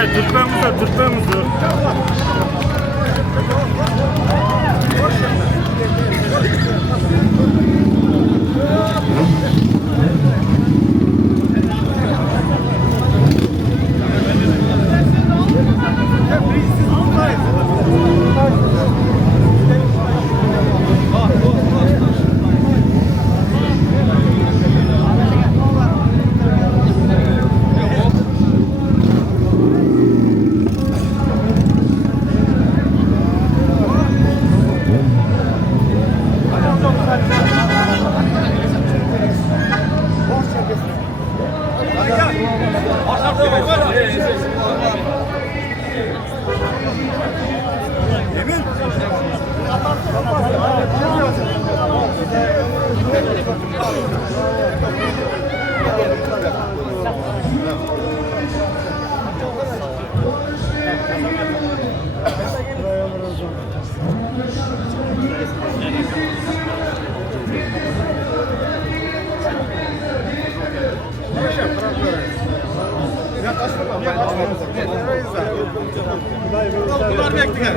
Türkmenimizdir. Bunlar bekliyor.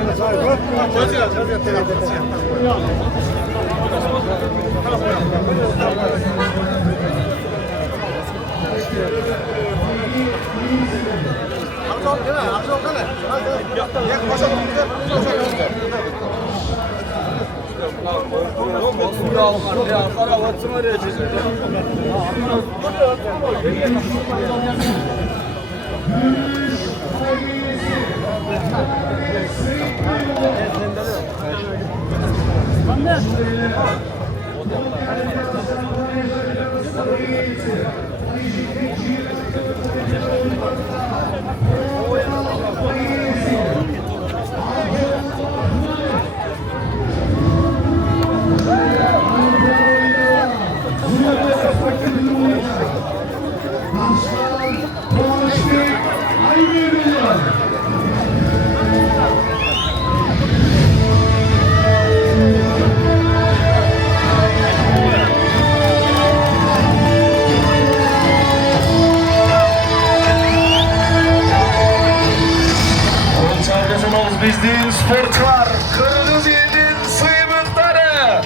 Bizden sportlar Kırgız elinin sıyımıkları.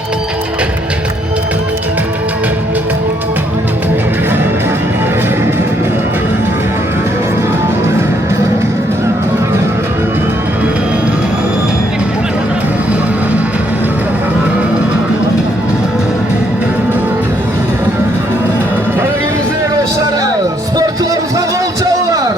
Bölgemizde başarı sporcularımıza gol çalılar.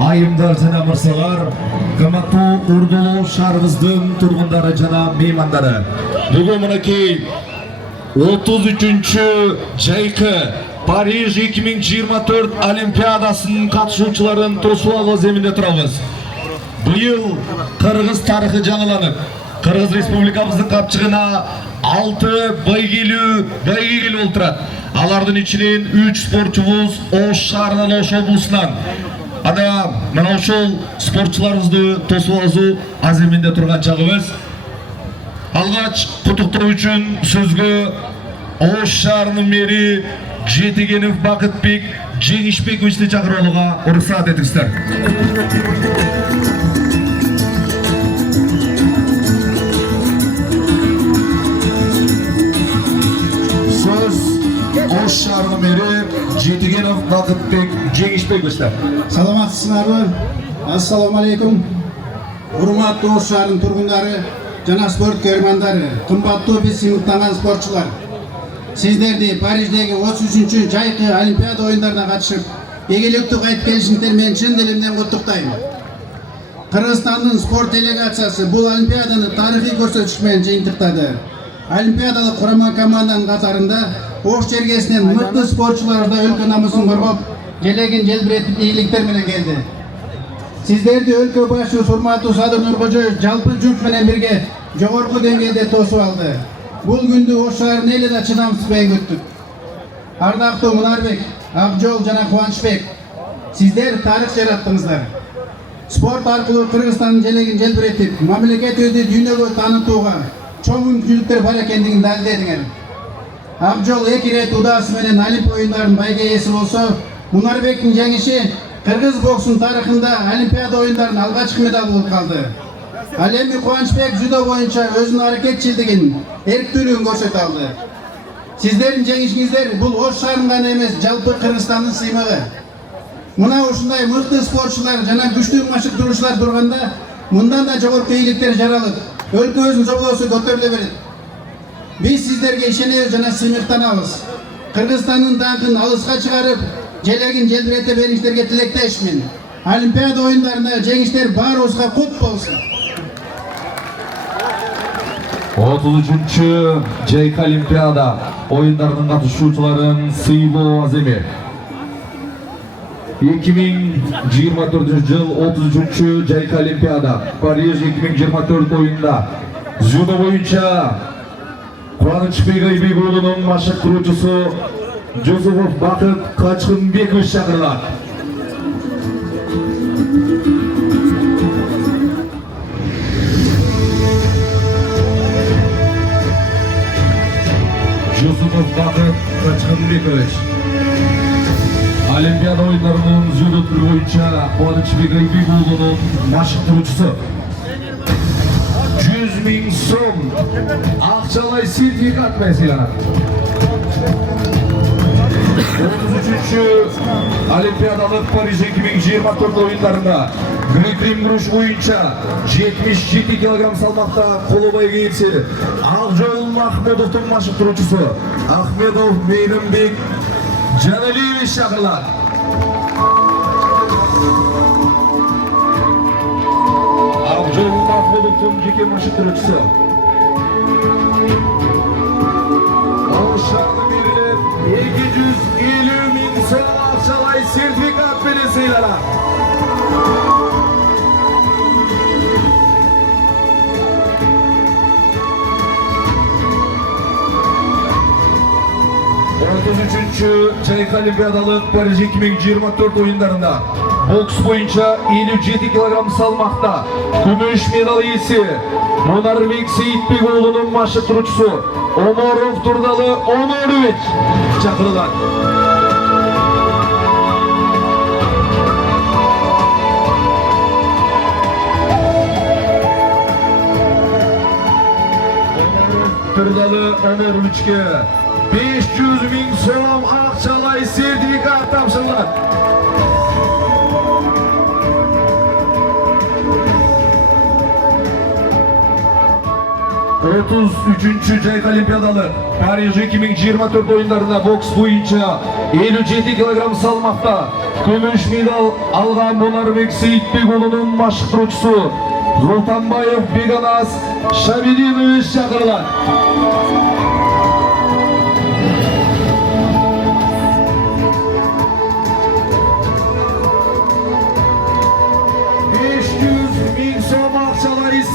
Ayımдар жана мырзалар, кымбаттуу Урдулу шаарыбыздын тургундары жана меймандары. Бүгүн мынакей 33-чү жайкы Париж 2024 Олимпиадасынын катышуучуларын тосуп алуу земинде турабыз. Быйыл Кыргыз тарыхы жаңыланып, Кыргыз Республикабыздын капчыгына 6 baygeli olturат. Alardın içinin 3 sporçumuz Oş şarынан, Oş oblusынан. Ada mana ошол спортчуларыбызды тосуп алуу аземинде турган чагыбыз. Алгач куттуктоо үчүн сөзгө Ош шаарынын мэри Жетигенов Бакытбек Жеңишбековичти чакырып алууга уруксат этиңиздер. Söz Oş şаарынын мэри Жетигенов Бакытбек Жеңишбековичте. Саламатсыздарбы? Ассаламу алейкум. Урматтуу Ош шаарынын тургундары жана спорт көрмандары, кымбаттуу биз сыймыктанган спортчулар. Сиздерди Париждеги 33-чү жайкы Олимпиада оюндарына катышып, ийгиликтүү кайтып келишиңиздер менен чын дилимден куттуктайм. Кыргызстандын спорт делегациясы бул Олимпиаданы тарыхый көрсөтүш менен жыйынтыктады. Олимпиадалык курама команданын катарында Ош жергесинен мыкты спортчулар да өлкө намысын коргоп, желегин желбиретип ийгиликтер менен келди. Сиздерди өлкө башчысы урматтуу Садыр Нуркожоев жалпы журт менен бирге жогорку деңгээлде тосуп алды. Бул күндү Ош шаарын эли да чыдамсыз менен күттүк. Ардактуу Мунарбек, Акжол жана Кубанычбек, сиздер тарых жараттыңыздар. Спорт аркылуу Кыргызстандын желегин желбиретип, мамлекетибизди дүйнөгө таанытууга чоң мүмкүнчүлүктөр бар экендигин далилдедиңер. Акжол 2 рет удаасы менен Олимп оюндарынын байга ээси болсо, Мунарбектин жеңиши кыргыз боксунун тарыхында Олимпиада оюндарынын алгачкы медалы болуп калды. Ал эми Кубанычбек дзюдо боюнча өзүнүн аракетчилдигин, эрктүүлүгүн көрсөтө алды. Сиздердин жеңишиңиздер бул Ош шаарынын гана эмес, жалпы Кыргызстандын сыймыгы. Мына ушундай мыкты спортчулар жана күчтүү машыктыруучулар турганда, мындан да жогорку ийгиликтер жаралып, өлкөбүздүн жоболосу көтөрүлө берет. Биз сиздерге ишенебиз жана сыймыктанабыз. Кыргызстандын даңкын алыска чыгарып, желегин желбирете бериңиздерге тилектешмин. Олимпиада оюндарында жеңиштер баарыбызга кут болсун. 33-чү жайкы Олимпиада оюндарынын катышуучуларын сыйлоо аземи. 2024 жыл 33-чү жайкы Олимпиада Париж 2024 оюнда дзюдо боюнча Кубанычбек Айбек уулунун машыктыруучусу Жусупов Бакыт Качкынбекович чакырылат. Жусупов Бакыт Качкынбекович. Олимпиада оюндарынын дзюдо түрү боюнча Кубанычбек Айбек уулунун машыктыруучусу. 100 000 сом акчалай сертификат менен сыйланат. 33-чү Олимпиадалык Париж 2024 оюндарында грек-рим күрөш боюнча 77 кг салмакта коло байга ээси Акжол Махмудовдун машыктыруучусу Ахмедов Мейнембек Жаналиевич чакырылат. Акжол Махмудовдун жеке машыктыруучусу. Ош шаарына берилет 250 000 сом акчалай сертификат менен сыйланат. Жайкы Олимпиадалык Париж 2024 оюндарында бокс боюнча 57 кг салмакта күмүш медал ээси Мунарбек Сейитбек уулунун машыктыруучусу Оморов Турдалы Онорович чакырылат. Турдалы Оноровичке 500 000 сом акчалай сертификат тапшырылат. Üçüncü жайкы Олимпиадалык Париж 2024 оюндарында бокс боюнча 57 кг салмакта күмүш медал алган Мунарбек Сейитбек уулунун машыктыруучусу Зултанбаев Беганас Шабидинович чакырылат.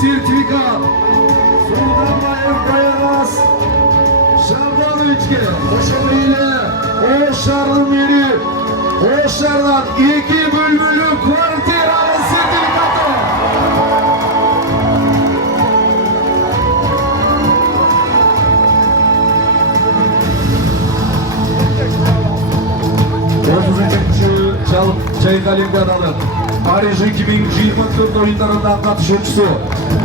сертификат. Зултанбаев Беганас Oşar'ın biri. Oşar'dan 2 bölümlü kvartiralı sertifikatı. Çayka Olimpiadalı Parиж 2024 oyunlarından katışıcısı.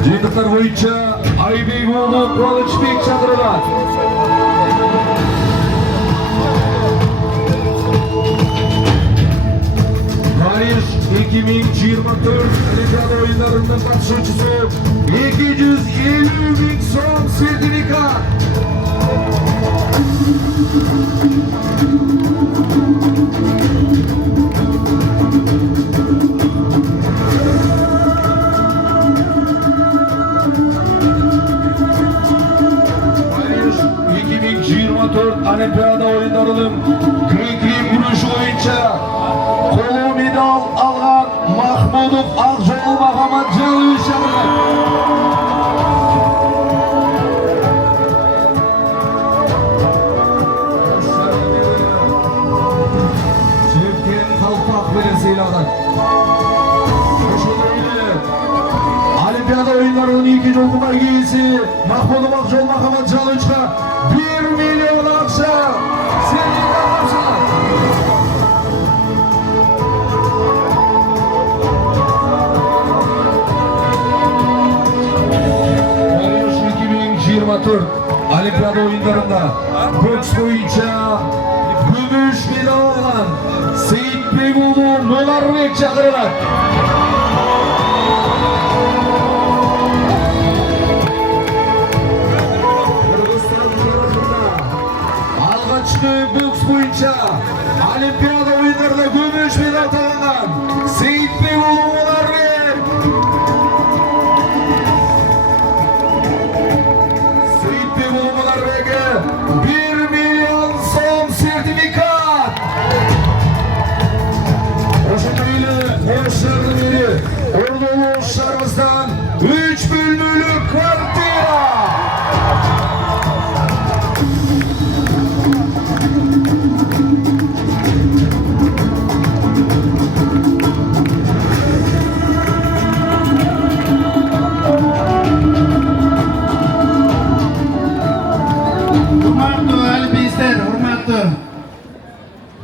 Жиынтықтар бойынша Айбекұлы Қуанышбек шақырылады. Париж 2024 Олимпиада oyunlarının katışıcısı 250.000 сом сертификат. Olimpiada oyunlarının Grek-Rim yürüyüşü boyunca kolu medal algan Mahmudov Akjol Mahamadjanov şahırlar. Çevken Kalpak veren seyladan. Olimpiada oyunlarının ikinci okuma giysi Mahmudov Akjol Mahamadjanov'a 1 milyon aksa seriye kapsar. Parиж 2024 Olimpiada oyunlarında boks boyunca gümüş medal alan Seyitbekulu Nolarbek çağırılır. Boks boyunca Olimpiada oyunlarında gümüş medal kazangan Seyitbekulu Nolarbek. Seyitbekulu Nolarbek'e 1 milyon сом sertifikat. Oşakaylı Oşar'ın biri Ordulu Oşar'ımızdan 3 bölümlü kvartira.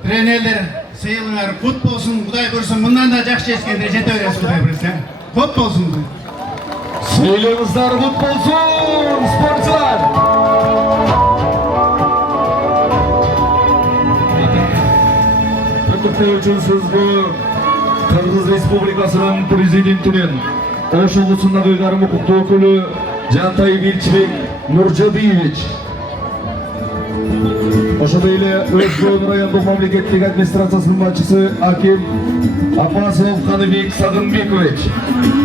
Trenerler, sayılыңар, kut bolsun, Kuday korusun, bundan da жақсы ескендіре жете бересіз, Kuday korusun. Kut bolsun. Sayılыңızlar kut bolsun, sporcular. Құттықтау үшін сөзді Қырғыз Республикасының президентінен Ош облысындағы қарым құқықты өкілі Жантай Белчібек Нұржабиевич. Ошондой эле Өзгөн райондук мамлекеттик администрациясынын башчысы Аким Апасов Каныбек Сагынбекович,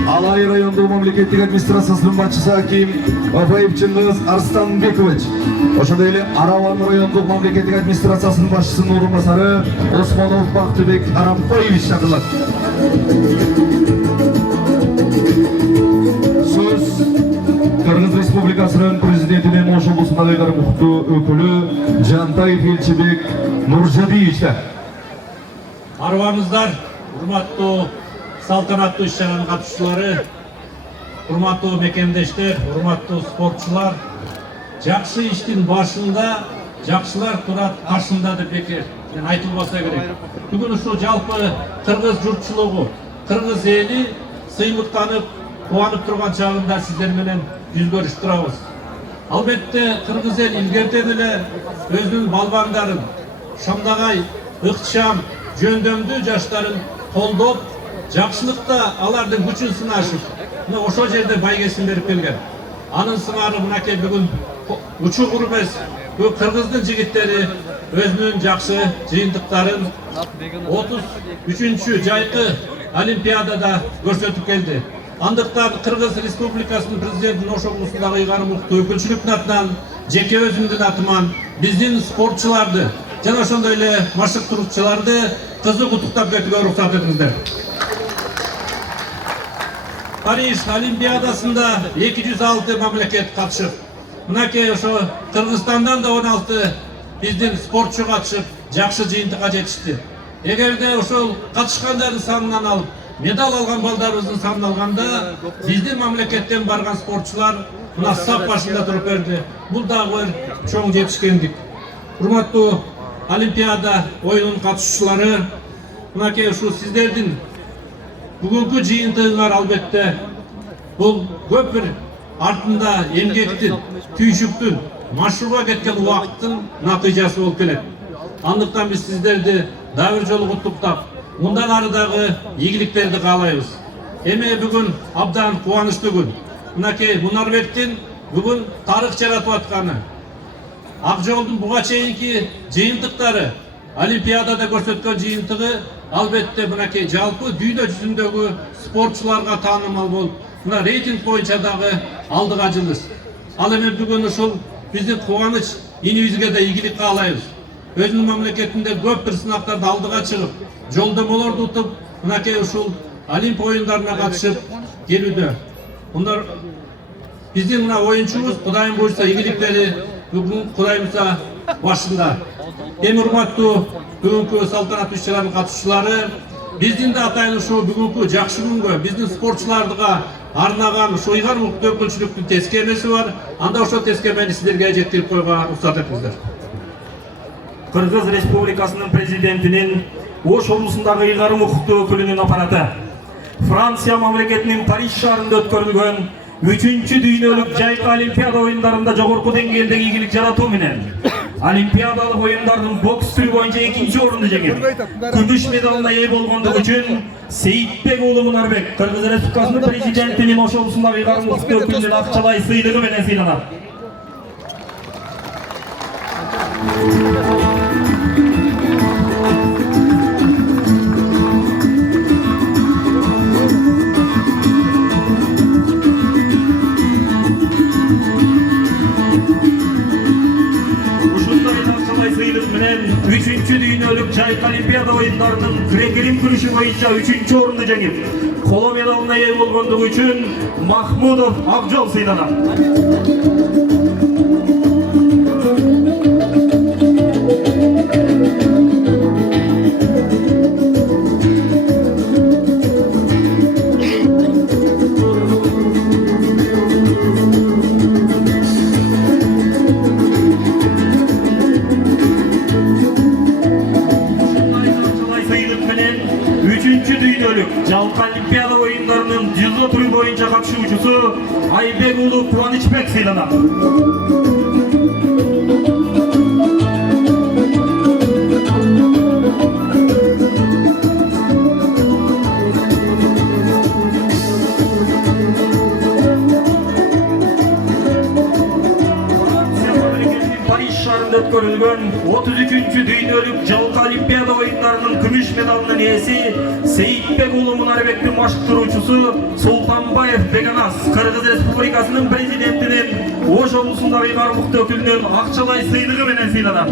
Алай райондук мамлекеттик администрациясынын башчысы Аким Бафаев Чыңгыз Арстанбекович, ошондой эле Араван райондук мамлекеттик администрациясынын башчысынын орун басары Осмонов Бактыбек Арамкоевич чакырылат. Сөз Кыргыз Республикасынын президентинин Ош облусундагы карым укуктуу өкүлү Жантай Белчибек Нуржабиевичте. Арбаңыздар, урматтуу салтанаттуу иш-чаранын катышчылары, урматтуу мекендештер, урматтуу спортчулар, жакшы иштин башында, жакшылар турат каршында деп бекер айтылбаса керек. Бүгүн ушул жалпы кыргыз журтчулугу, кыргыз эли сыймыктанып, кубанып турган чагында сиздер менен жүз көрүшүп турабыз. Албетте кыргыз эл илгертен эле өзүнүн балбандарын, шамдагай, ыктышам, жөндөмдүү жаштарын колдоп, жакшылыкта алардын күчүн сынашып, ошол жерде байгесин берип келген. Анын сыңары мынакей бүгүн учугур эмес, бул кыргыздын жигиттери өзүнүн жакшы жыйынтыктарын 33-чү жайкы Олимпиадада көрсөтүп келди. Андыктан Кыргыз Республикасынын президентинин Ош облусундагы ыйгарым укуктуу өкүлчүлүктүн атынан, жеке өзүмдүн атыман биздин спортчуларды жана ошондой эле машыктыруучуларды кызык куттуктап кетүүгө уруксат этиңиздер. Париж Олимпиадасында 206 мамлекет катышып, мынакей ошо Кыргызстандан да 16 биздин спортчу катышып, жакшы жыйынтыкка жетишти. Эгерде ошол катышкандардын санынан алып медаль алган балдарыбыздын санын алганда биздин мамлекеттен барган спортчулар мына сап башында туруп берди. Бул дагы бир чоң жетишкендик. Урматтуу Олимпиада оюнунун катышуучулары, мынакей ушу сиздердин бүгүнкү жыйынтыгыңар албетте бул көп бир артында эмгектин, түйшүктүн, машыгууга кеткен убакыттын натыйжасы болуп келет. Андыктан биз сиздерди дагы бир жолу куттуктап, мындан ары дагы ийгиликтерди каалайбыз. Эми бүгүн абдан кубанычтуу күн. Мынакей Мунарбектин бүгүн тарых жаратып атканы, Ак Жолдун буга чейинки жыйынтыктары, Олимпиадада көрсөткөн жыйынтыгы албетте мынакей жалпы дүйнө жүзүндөгү спортчуларга таанымал болуп, мына рейтинг боюнча дагы алдыга жылыш. Ал эми бүгүн ушул биздин кубаныч инибизге да ийгилик каалайбыз. Өзүнүн мамлекетинде көп бир сынактарда алдыга чыгып, жолдомолорду утуп, мынакей ушул Олимп оюндарына катышып келүүдө. Мындар биздин мына оюнчубуз Кудайым буйрса ийгиликтери бүгүн Кудайымса башында. Эми урматтуу бүгүнкү салтанаттуу иш-чаранын катышуучулары, биздин да атайын ушул бүгүнкү жакшы күнгө биздин спортчуларга арнаган ушу ыйгар улуттуу өкүлчүлүктүн тескемеси бар. Анда ошол тескемени сиздерге жеткирип койгонго уруксат этиңиздер. Кыргыз Республикасынын президентинин Ош облусундагы ыйгарым укуктуу өкүлүнүн аппараты Франция мамлекетинин Париж шаарында өткөрүлгөн 3-чү дүйнөлүк жайкы Олимпиада оюндарында жогорку деңгээлдеги ийгилик жаратуу менен Олимпиадалык оюндардын бокс түрү боюнча 2-чи орунду жеңип, күмүш медалына ээ болгондугу үчүн Сейитбек уулу Мунарбек Кыргыз Республикасынын президентинин Ош облусундагы ыйгарым укуктуу өкүлүнүн акчалай сыйлыгы менен сыйланат. Üçüncü dүйнөлүк жайкы Олимпиада оюндарынын грек-рим күрүшү боюнча 3-чү орунду жеңип, коло медалына ээ болгондугу үчүн Махмудов Акжол сыйланат. Жалпы Олимпиада оюндарынын жүзө түрү боюнча катышуучусу Айбек уулу Кубанычбек сыйланат. Өткөрүлгөн 33-чү дүйнөлүк жалпы Олимпиада оюндарынын күмүш медалынын ээси Сейитбек уулу Мунарбектин машыктыруучусу Султанбаев Беганас Кыргыз Республикасынын президентинин Ош облусундагы ыйгарым укуктуу өкүлүнүн акчалай сыйлыгы менен сыйланат.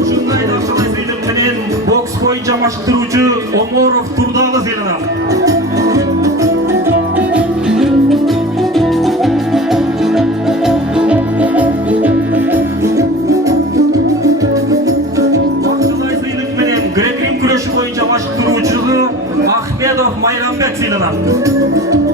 Ушундай акчалай сыйлык менен бокс боюнча машыктыруучу Оморов Турдалы сыйланат. Грек-рим күрөшү боюнча машыктыруучусу Ахмедов Майрамбек сыйланат.